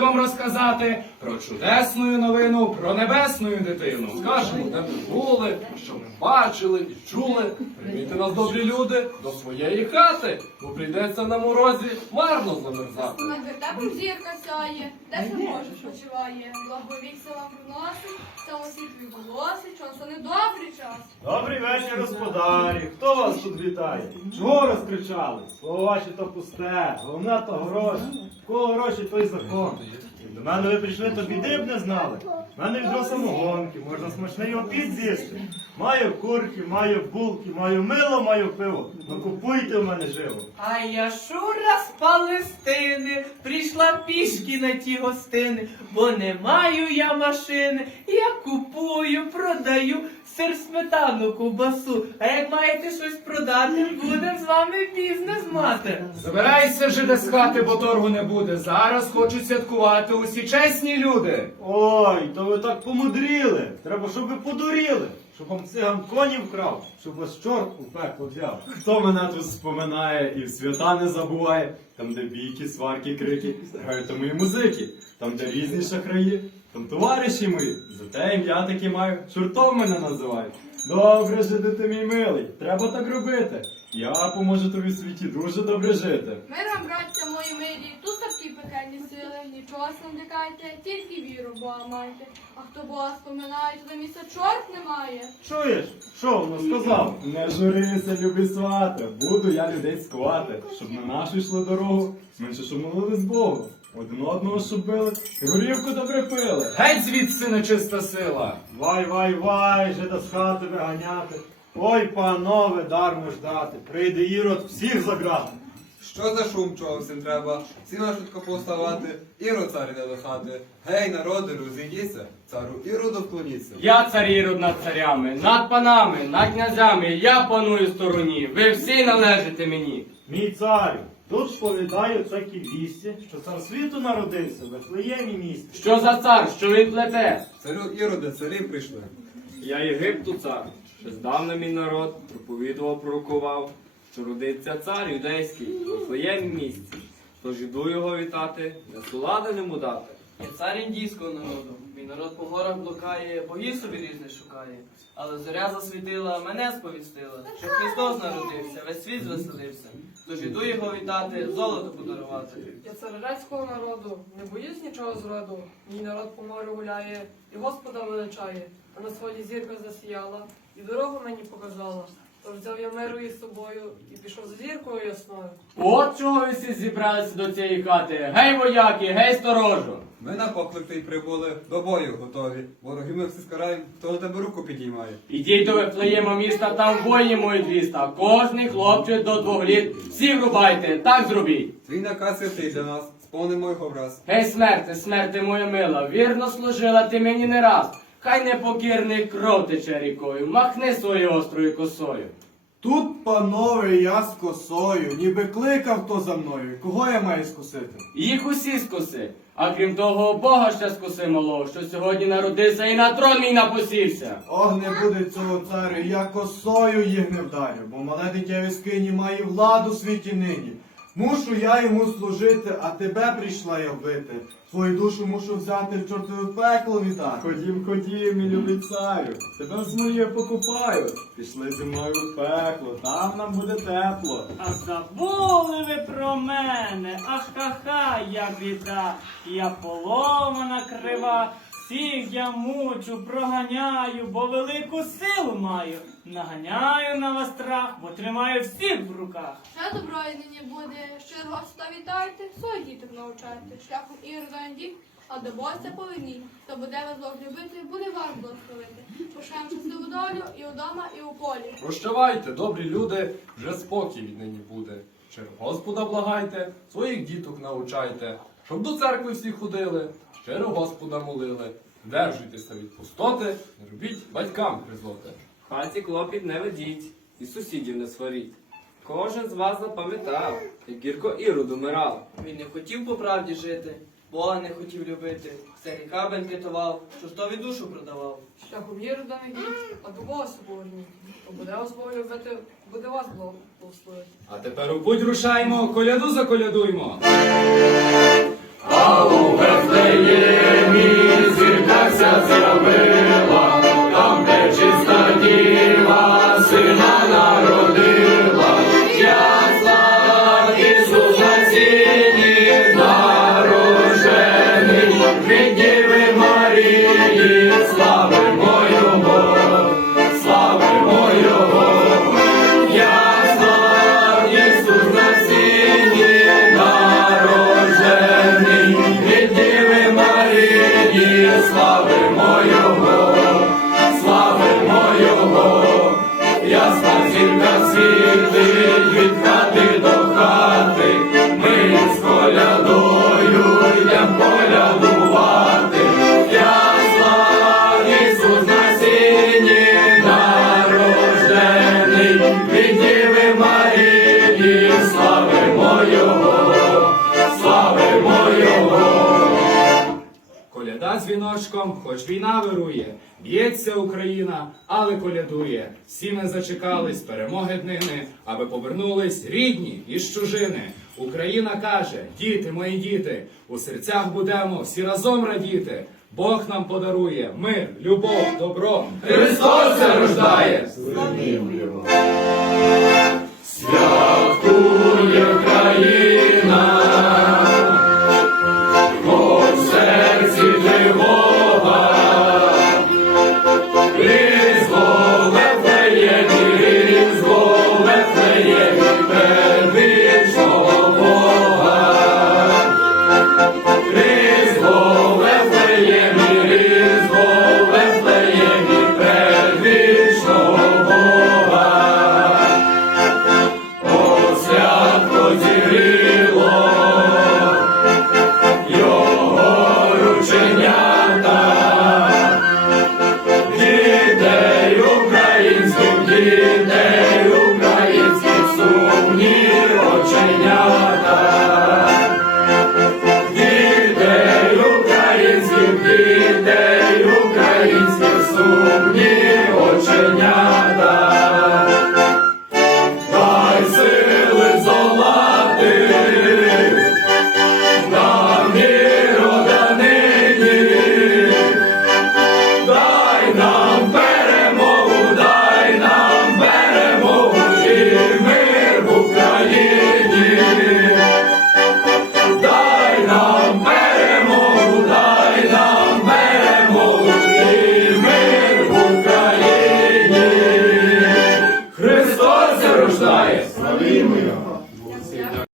вам розказати про чудесну новину, про небесну дитину. Скажемо, де ми були, що ми бачили і чули. Прийміть нас, добрі люди, до своєї хати, бо прийдеться на морозі марно замерзати. Над вертепом зірка сяє, де се може почуває. Благовікся вам приносить, цьому світлі голосить, що це недобрий час. Добрий вечір, господарі. Хто вас тут вітає? Чого розкричали? Слово ваші то пусте, головне то гроші. Кого гроші, то й закон. До мене ви прийшли, то біди б не знали. У мене відро самогонки, можна смачний обід з'їсти. Маю курки, маю булки, маю мило, маю пиво. Ну купуйте в мене живо. А я Шура з Палестини, прийшла пішки на ті гостини, бо не маю я машини. Я купую, продаю сир, сметану, ковбасу. А як маєте щось продати, будем з вами бізнес мати. Забирайся, жиде з хати, бо торгу не буде. Зараз хочуть святкувати усі чесні люди. Ой, то ви так помудріли. Треба, щоб ви подуріли. Щоб вам циган коні вкрав, щоб вас чорт у пекло взяв. Хто мене тут споминає і в свята не забуває, там, де бійки, сварки, крики, грають мої музики, там, де різні шахраї, там товариші мої, зате ім'я таке маю, чортом мене називають. Добре жити ти мій милий, треба так робити. Я поможу тобі в світі дуже добре жити. Мир вам, браття не лякайте, тільки віру Бога майте. А хто Бога споминає, то до місця чорт немає. Чуєш? Що воно сказав? Не журися, любі свати, буду я людей скувати, щоб на нашу йшло дорогу, менше що молились Богу, один одного щоб били, і горівку добре пили. Геть звідси нечиста сила. Вай, вай, вай, жида з хати виганяти. Ой, панове, дармо ждати. Прийде ірод, всіх заграти. Що за шум, чого всім треба? Всі на швидко повставати, Іро цар іде до хати. Гей, народи, розійдіться, цару Іроду вклоніться. Я цар Ірод над царями, над панами, над князями, я паную стороні, ви всі належите мені. Мій царю, тут повідаю такі вісті, що цар світу народився в Вифлеємі місті. Що за цар, що він плете? Царю Іроде, царі прийшли. Я Єгипту цар, ще здавна мій народ проповідував, пророкував, що родиться цар юдейський, в своєму місці. Тож іду його вітати, не сулади йому дати. Я цар індійського народу. Мій народ по горах блукає, богів собі різних шукає. Але зоря засвітила, мене сповістила, що Христос народився, весь світ звеселився. Тож іду його вітати, золото подарувати. Я царецького народу, не боюсь нічого зроду. Мій народ по морю гуляє і Господа величає. А на сході зірка засіяла і дорогу мені показала. Взяв я миру із собою і пішов за зіркою ясною. От чого ви всі зібралися до цієї хати. Гей, вояки, гей, сторожу! Ми на поклик той прибули, до бою готові. Вороги ми всі скараємо, хто на тебе руку підіймає. Ідіть до Вифлеєма міста, там воїни мої двіста. Кожний хлопчик до двох літ. Всі рубайте, так зробіть. Твій наказ святий для нас, сповнимо його враз. Гей, смерти, смерти моя мила, вірно служила ти мені не раз. Хай непокірний кров тече рікою, махни своєю острою косою. Тут, панове, я з косою, ніби кликав хто за мною. Кого я маю скосити? Їх усі скоси. А крім того, Бога ще скоси малого, що сьогодні народився і на трон мій напосівся. Ох, не буде цього царю, я косою їх не вдарю, бо мале дитя віскині має владу в світі нині. Мушу я йому служити, а тебе прийшла я вбити. Твою душу мушу взяти в чортове пекло віддати. Ходім, ходім, мій любий царю, тебе з моє покупаю. Пішли зі мною в пекло, там нам буде тепло. А забули ви про мене, ах ха-ха, я біда, я поломана крива, всіх я мучу, проганяю, бо велику силу маю. Наганяю на вас страх, бо тримаю всіх в руках. Ще доброї нині буде, щиро Господа вітайте, своїх діток навчайте, шляхом Ірода ідіть, а до Божця поверніть. Хто буде вас Бог любити, буде вас благословити. Пошаємо щасливу долю і удома, і у полі. Прощавайте, добрі люди, вже спокій віднині буде. Через Господа благайте, своїх діток научайте, щоб до церкви всі ходили, щиро Господа молили. Держуйтеся від пустоти, не робіть батькам призоти. В хаті клопіт не ведіть, і сусідів не сваріть. Кожен з вас запам'ятав, як гірко Ірод умирав. Він не хотів по правді жити, Бога не хотів любити. все Старіка бенкетував, що ж тобі душу продавав. Шляхом Єрода не йдіть, а до Бога поверніть. То буде вас Бог любити, буде вас Бог благословити. А тепер у путь рушаймо, коляду заколядуймо. У Вифлеємі зірка вся Коляда дзвіночком, хоч війна вирує, б'ється Україна, але колядує. Всі ми зачекались перемоги днини, аби повернулись рідні із чужини. Україна каже: діти, мої діти, у серцях будемо всі разом радіти. Бог нам подарує мир, любов, добро. Христос рождає! Святкує Ти